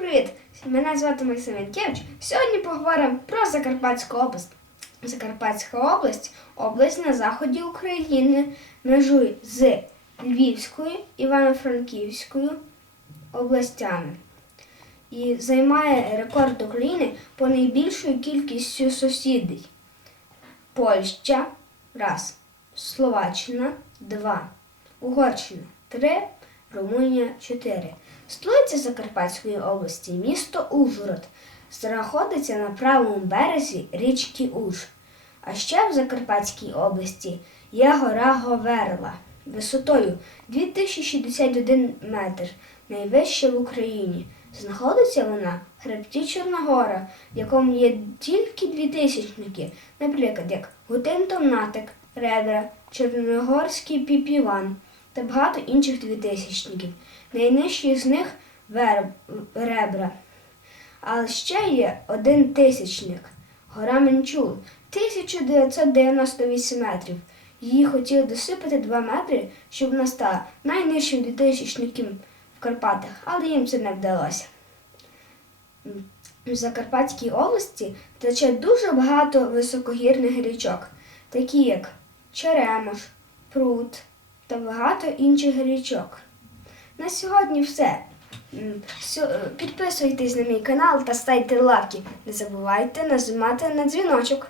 привіт! Мене звати Максим Янкевич. Сьогодні поговоримо про Закарпатську область. Закарпатська область область на заході України, межує з Львівською, Івано-Франківською областями і займає рекорд України по найбільшою кількістю сусідей. Польща раз, Словаччина два, Угорщина три, Румунія 4. Столиця Закарпатської області місто Ужгород знаходиться на правому березі річки Уж. А ще в Закарпатській області є гора Говерла висотою 2061 метр, найвища в Україні. Знаходиться вона в хребті Чорногора, в якому є тільки дві тисячники, наприклад, як Гутин-Томнатик, Ребра, Чорногорський Піпіван та багато інших двітисячників. Найнижчий з них ребра. Але ще є один тисячник гора Менчул, 1998 метрів. Її хотіли досипати 2 метри, щоб вона стала найнижчим двітисячником в Карпатах, але їм це не вдалося. В Закарпатській області тече дуже багато високогірних річок, такі як Черемош, Прут та багато інших річок. На сьогодні все. Е, Підписуйтесь на мій канал та ставте лайки. Не забувайте нажимати на дзвіночок.